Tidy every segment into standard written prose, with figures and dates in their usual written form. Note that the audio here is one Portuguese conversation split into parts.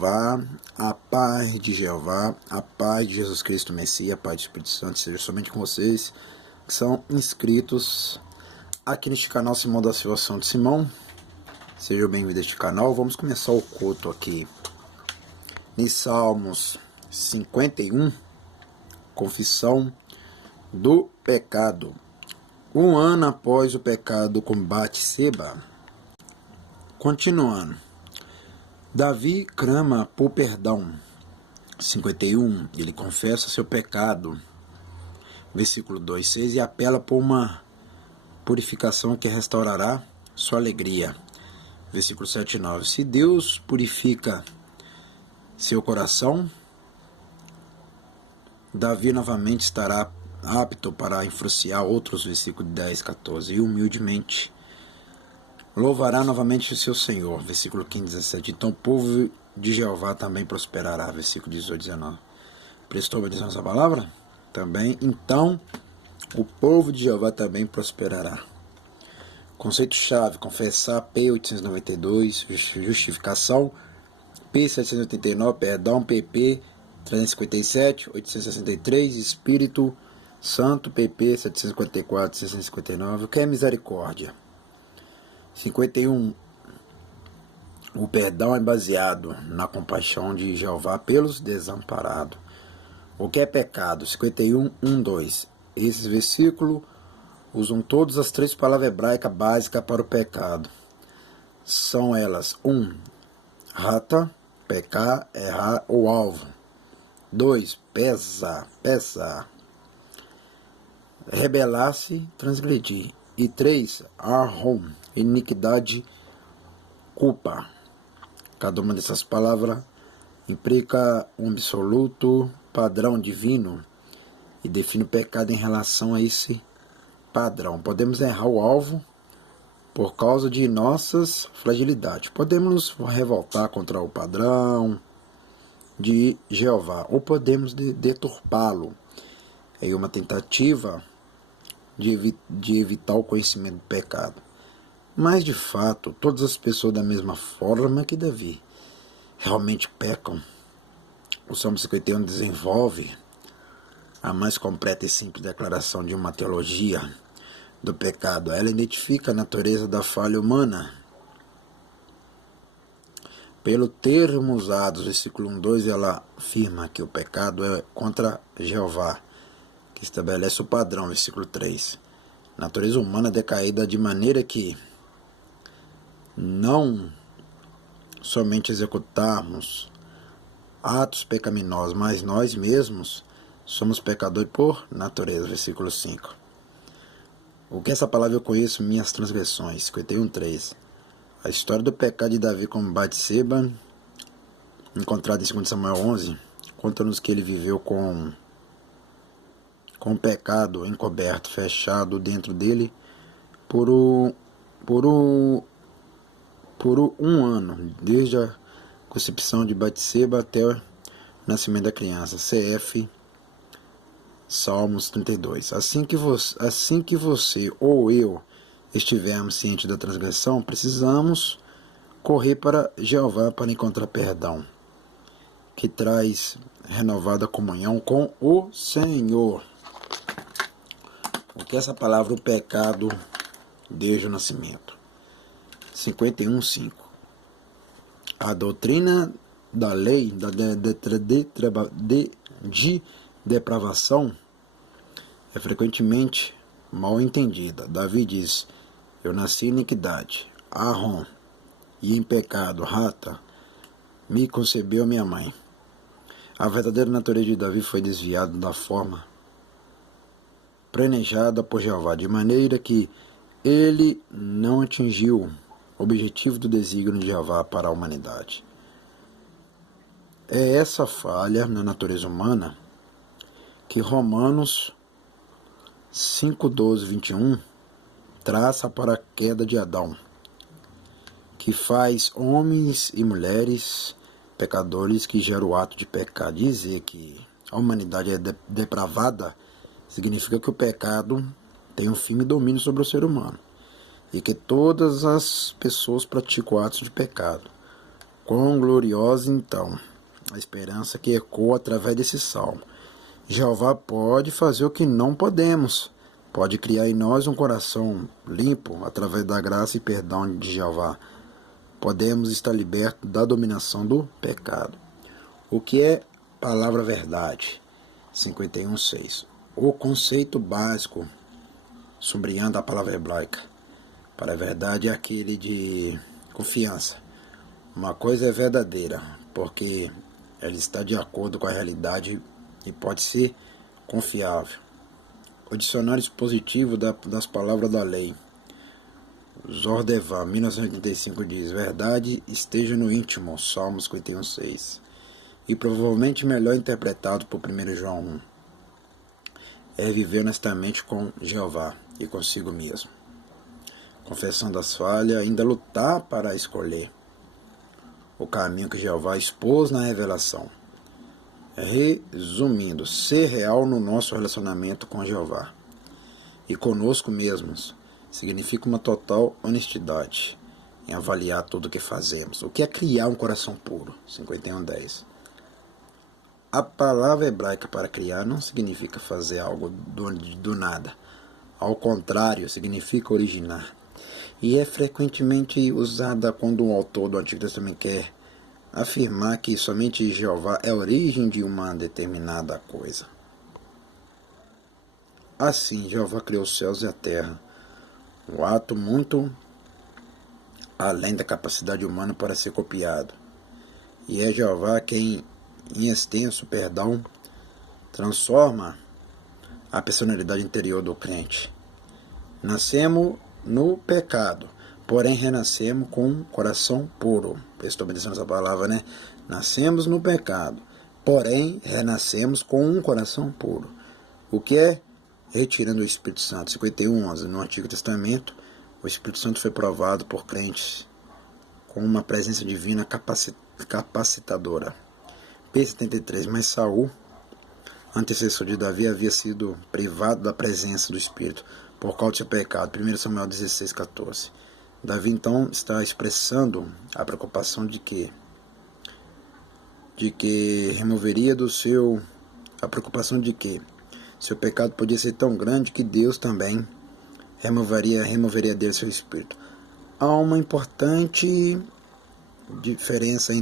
Jeová, a paz de Jeová, a paz de Jesus Cristo Messias, a paz do Espírito Santo seja somente com vocês que são inscritos aqui neste canal Simão da Silva São de Simão. Sejam bem-vindos a este canal. Vamos começar o culto aqui em Salmos 51, confissão do pecado. Um ano após o pecado com Batseba. Continuando. Davi clama por perdão. 51. Ele confessa seu pecado. Versículo 2:6. E apela por uma purificação que restaurará sua alegria. Versículo 7:9. Se Deus purifica seu coração, Davi novamente estará apto para influenciar outros. Versículo 10:14. E humildemente louvará novamente o seu Senhor. Versículo 15:17. Então o povo de Jeová também prosperará. Versículo 18:19. Prestou atenção nessa palavra? Também. Então o povo de Jeová também prosperará. Conceito-chave: confessar. P892. Justificação. P789. Perdão. PP 357. 863. Espírito Santo. PP 754. 659. O que é misericórdia? 51. O perdão é baseado na compaixão de Jeová pelos desamparados. O que é pecado? 51, 1, 2. Esses versículos usam todas as três palavras hebraicas básicas para o pecado. São elas: 1. Rata, pecar, errar ou alvo. 2. Pesar, rebelar-se, transgredir. E 3. Arrom, iniquidade, culpa. Cada uma dessas palavras implica um absoluto padrão divino e define o pecado em relação a esse padrão. Podemos errar o alvo por causa de nossas fragilidades. Podemos nos revoltar contra o padrão de Jeová, ou podemos deturpá-lo em uma tentativa de evitar o conhecimento do pecado. Mas, de fato, todas as pessoas da mesma forma que Davi realmente pecam. O Salmo 51 desenvolve a mais completa e simples declaração de uma teologia do pecado. Ela identifica a natureza da falha humana. Pelo termo usado, versículo 1, 2, ela afirma que o pecado é contra Jeová, que estabelece o padrão, versículo 3. Natureza humana decaída de maneira que não somente executarmos atos pecaminosos, mas nós mesmos somos pecadores por natureza, versículo 5. O que essa palavra eu conheço? Minhas transgressões, 51, 3. A história do pecado de Davi com Batseba, encontrada em 2 Samuel 11, conta-nos que ele viveu com o pecado encoberto, fechado dentro dele por um ano, desde a concepção de Batseba até o nascimento da criança. CF Salmos 32. Assim que você ou eu estivermos cientes da transgressão, precisamos correr para Jeová para encontrar perdão, que traz renovada comunhão com o Senhor. O que essa palavra, o pecado, desde o nascimento? 51, 5. A doutrina da lei de depravação é frequentemente mal entendida. Davi diz: eu nasci em iniquidade, Arrom, e em pecado, Rata, me concebeu minha mãe. A verdadeira natureza de Davi foi desviada da forma planejada por Jeová, de maneira que ele não atingiu o objetivo do desígnio de Jeová para a humanidade. É essa falha na natureza humana que Romanos 5, 12, 21 traça para a queda de Adão, que faz homens e mulheres pecadores, que gera o ato de pecar. Dizer que a humanidade é depravada significa que o pecado tem um firme domínio sobre o ser humano e que todas as pessoas praticam atos de pecado. Quão gloriosa então a esperança que ecoa através desse salmo. Jeová pode fazer o que não podemos. Pode criar em nós um coração limpo através da graça e perdão de Jeová. Podemos estar libertos da dominação do pecado. O que é palavra verdade? 51:6. O conceito básico, sombreando a palavra hebraica, para a verdade é aquele de confiança. Uma coisa é verdadeira, porque ela está de acordo com a realidade e pode ser confiável. O dicionário expositivo das palavras da lei, Zordevan, 1985, diz: verdade esteja no íntimo, Salmos 51:6. E provavelmente melhor interpretado por 1 João 1. É viver honestamente com Jeová e consigo mesmo, confessando as falhas, ainda lutar para escolher o caminho que Jeová expôs na revelação. Resumindo, ser real no nosso relacionamento com Jeová e conosco mesmos significa uma total honestidade em avaliar tudo o que fazemos. O que é criar um coração puro? 51:10. A palavra hebraica para criar não significa fazer algo do nada. Ao contrário, significa originar. E é frequentemente usada quando um autor do Antigo Testamento quer afirmar que somente Jeová é a origem de uma determinada coisa. Assim, Jeová criou os céus e a terra, um ato muito além da capacidade humana para ser copiado. E é Jeová quem, em extenso perdão, transforma a personalidade interior do crente. Nascemos no pecado, porém renascemos com um coração puro. Estou obedecendo essa palavra, né? Nascemos no pecado, porém renascemos com um coração puro. O que é? Retirando o Espírito Santo. 51:11. No Antigo Testamento, o Espírito Santo foi provado por crentes com uma presença divina capacitadora. P73. Mas Saul, antecessor de Davi, havia sido privado da presença do Espírito por causa do seu pecado. 1 Samuel 16:14. Davi então está expressando a preocupação de que removeria do seu a preocupação de que seu pecado podia ser tão grande que Deus também removeria dele seu espírito. Há uma importante diferença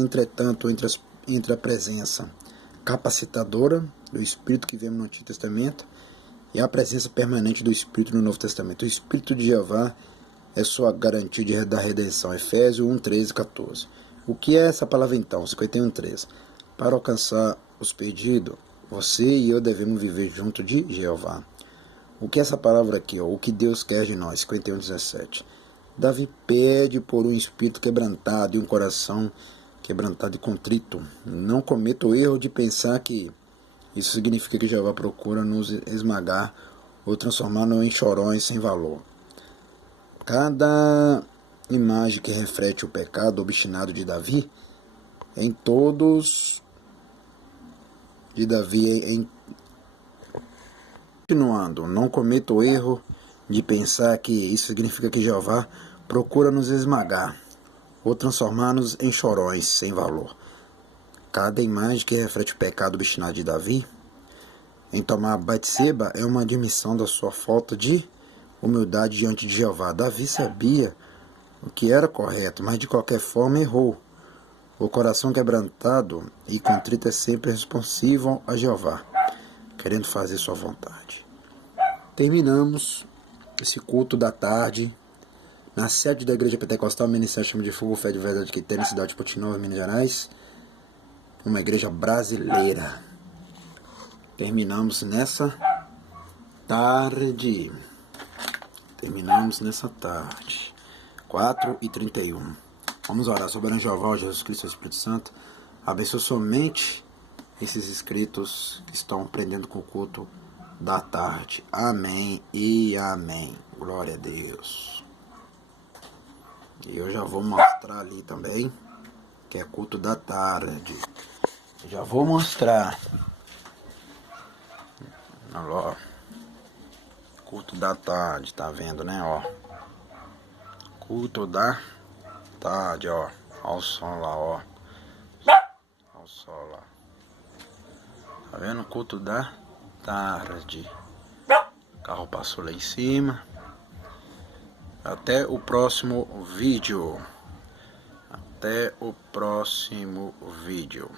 entretanto entre a presença capacitadora do Espírito que vemos no Antigo Testamento e a presença permanente do Espírito no Novo Testamento. O Espírito de Jeová é sua garantia da redenção. Efésios 1:13-14. O que é essa palavra então? 51:13. Para alcançar os pedidos, você e eu devemos viver junto de Jeová. O que é essa palavra aqui? O que Deus quer de nós? 51:17. Davi pede por um espírito quebrantado e um coração quebrantado e contrito. Não cometa o erro de pensar que isso significa que Jeová procura nos esmagar ou transformar-nos em chorões sem valor. Cada imagem que reflete o pecado obstinado de Davi, continuando, não cometa o erro de pensar que isso significa que Jeová procura nos esmagar ou transformar-nos em chorões sem valor. Cada imagem que reflete o pecado obstinado de Davi em tomar Batseba é uma admissão da sua falta de humildade diante de Jeová. Davi sabia o que era correto, mas de qualquer forma errou. O coração quebrantado e contrito é sempre responsivo a Jeová, querendo fazer sua vontade. Terminamos esse culto da tarde na sede da Igreja Pentecostal Ministério Chama de Fogo, Fé de Verdade, que tem na cidade de Ponte Nova, Minas Gerais, uma igreja brasileira. Terminamos nessa tarde. 4:31. Vamos orar. Soberano Jeová, Jesus Cristo e Espírito Santo, abençoe somente esses inscritos que estão aprendendo com o culto da tarde. Amém e amém. Glória a Deus. E eu já vou mostrar ali também, que é culto da tarde. Eu já vou mostrar. Ó, culto da tarde, tá vendo, né? Ó, culto da tarde, ó. Olha o som lá, ó. Olha o sol lá. Tá vendo? O culto da tarde. O carro passou lá em cima. Até o próximo vídeo. Até o próximo vídeo.